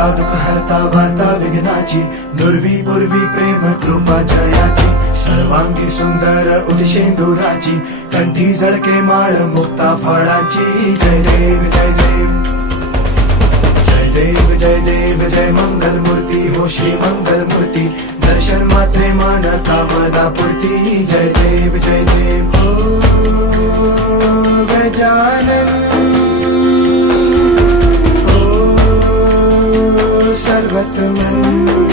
हरता दुःख हरता वार्ता विघ्नाची, नुरवी पूर्वी प्रेम कृपा जयाची, सर्वांगी सुंदर उदिशेंदुराची, कंठी झळके माळ मुक्ता फळाची. जय देव जय देव जय देव जय देव जय मंगल मूर्ती हो श्री मंगल मूर्ती, दर्शन मात्रे मन कामना पूर्ती. जय देव जय देव हो गजानन हो सर्वतमन.